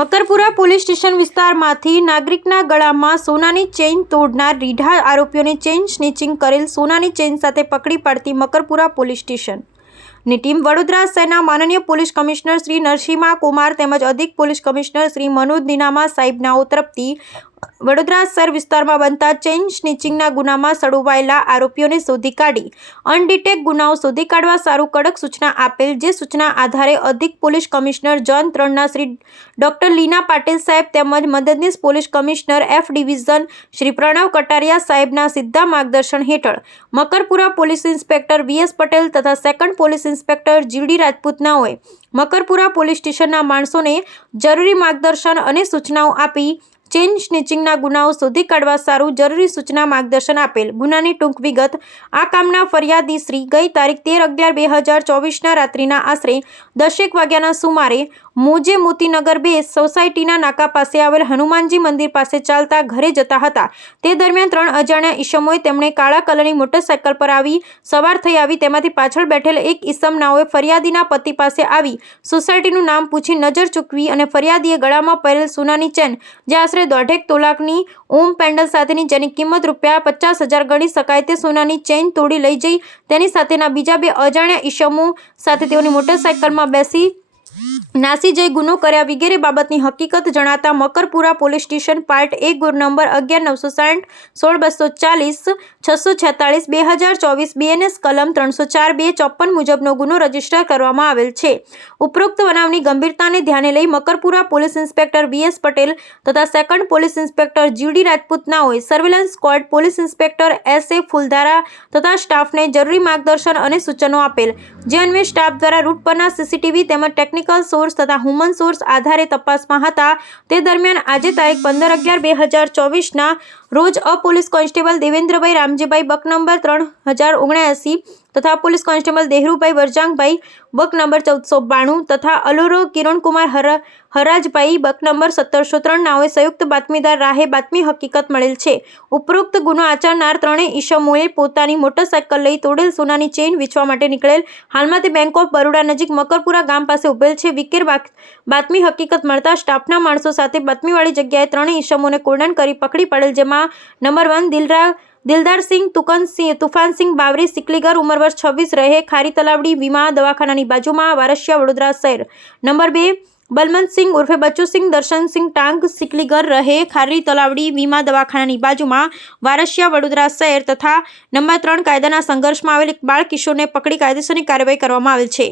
Makarpura police station વિસ્તારમાંથી નાગરિકના ગળામાં સોનાની ચેઇન તોડનાર રીઢા આરોપીઓને ચેઇન સ્નેચિંગ કરેલ સોનાની ચેઇન સાથે પકડી પાડતી મકરપુરા પોલીસ સ્ટેશનની ટીમ વડોદરા શહેરના માનનીય પોલીસ કમિશનર શ્રી નરસિંહા કુમાર તેમજ અધિક પોલીસ કમિશનર શ્રી મનોજ નીનામા સાહેબનાઓ તરફથી વડોદરા શહેર વિસ્તારમાં બનતા ચેઇન સ્નેચિંગના ગુનામાં સડોવાયેલા આરોપીઓને શોધી કાઢી અનડિટેક ગુનાઓ શોધી કાઢવા સારું કડક સૂચના આપેલ, જે સૂચના આધારે અધિક પોલીસ કમિશનર ઝોન 3ના શ્રી ડોક્ટર લીના પાટીલ સાહેબ તેમજ મદદનીશ police commissioner F division Shri Pranav Kataria સાહેબના સીધા માર્ગદર્શન હેઠળ Makarpura police inspector VS Patel તથા સેકન્ડ પોલીસ ઇન્સ્પેક્ટર જીડી રાજપૂતનાઓએ મકરપુરા પોલીસ સ્ટેશનના માણસોને જરૂરી માર્ગદર્શન અને સૂચનાઓ આપી ચેઇન સ્નેચિંગના ગુનાઓ શોધી કાઢવા સારું જરૂરી સૂચના માર્ગદર્શન આપેલ. ગુનાની ટૂંક વિગત: આ કામના ફરિયાદી શ્રી ગઈ તારીખ 13/11/2024ના રાત્રિના આશરે 10:00 વાગ્યાના સુમારે મોજે મોતીનગર 2 સોસાયટીના નાકા પાસે આવેલ હનુમાનજી મંદિર પાસે ચાલતા ઘરે જતા હતા. તે દરમિયાન 3 અજાણ્યા ઈસમોએ તેમણે કાળા કલરની મોટરસાયકલ પર સવાર થઈ આવી તેમાંથી પાછળ બેઠેલ એક ઈસમ નાઓએ ફરિયાદીના પતિ પાસે આવી સોસાયટીનું નામ પૂછી નજર ચૂકવી અને ફરિયાદીએ ગળામાં પહેરેલ સોનાની ચેન, જે આશરે 1.5 તોલાની ઓમ પેન્ડલ સાથેની, જેની કિંમત ₹50,000 ગણી શકાય તે સોનાની ચેઇન તોડી લઈ જઈ તેની સાથેના બીજા 2 અજાણ્યા ઈસમો સાથે તેઓની મોટરસાયકલમાં બેસી નાસી જઈ ગુનો કર્યા વગેરે બાબતની હકીકત જણાતા મકરપુરા પોલીસ સ્ટેશન પાર્ટ 1 ગુનો નંબર 11-960 16-240 646 2024 બીએનએસ કલમ 304-254 મુજબનો ગુનો રજીસ્ટર કરવામાં આવેલ છે. ઉપરોક્ત બનાવની ગંભીરતાને ધ્યાને લઈ Makarpura police inspector VS Patel તથા સેકન્ડ પોલીસ ઇન્સ્પેક્ટર જીડી રાજપૂતનાઓએ surveillance squad police inspector SA Phuldhara તથા સ્ટાફને જરૂરી માર્ગદર્શન અને સૂચનો આપેલ, જે અન્વયે સ્ટાફ દ્વારા રૂટ પરના સીસીટીવી તેમજ ટેકનિકલ સોર્સ તથા હ્યુમન સોર્સ આધારે તપાસમાં હતા. તે દરમિયાન આજે તારીખ 15/11/2024ના રોજ police constable Devendrabhai Ramjibhai buck number 3079 તથા પોલીસ કોન્સ્ટેબલ દેહરુભાઈ વરજાંગભાઈ બક નંબર 1492 તથા અલોરો કિરણકુમાર હરાજભાઈ બક નંબર 1703 નાઓએ સંયુક્ત બાતમીદાર રાહે બાતમી હકીકત મળેલ છે. ઉપરોક્ત ગુનો આચરનાર ત્રણેય ઈસમોએ પોતાની મોટરસાયકલ લઈ તોડેલ સોનાની ચેઇન વેચવા માટે નીકળેલ. હાલમાં તે બેંક ઓફ બરોડા નજીક મકરપુરા ગામ પાસે ઉભેલ છે. વિકેર બાતમી હકીકત મળતા સ્ટાફના માણસો સાથે બાતમીવાળી જગ્યાએ ત્રણેય ઈસમોને કોર્ડન કરી પકડી પડેલ, જેમાં નંબર 1 દિલદારસિંહ તુફાનસિંહ બાવરી સિકલીગર ઉંમર વર્ષ 26 રહે ખારી તલાવડી વીમા દવાખાનાની બાજુમાં વારસિયા વડોદરા શહેર, નંબર 2 બલમંતસિંહ ઉર્ફે બચ્ચુસિંહ દર્શનસિંહ ટાંગ સિકલીગર રહે ખારી તલાવડી વીમા દવાખાનાની બાજુમાં વારસિયા વડોદરા શહેર તથા નંબર 3 કાયદાના સંઘર્ષમાં આવેલ એક બાળ કિશોરને પકડી કાયદેસરની કાર્યવાહી કરવામાં આવેલ છે.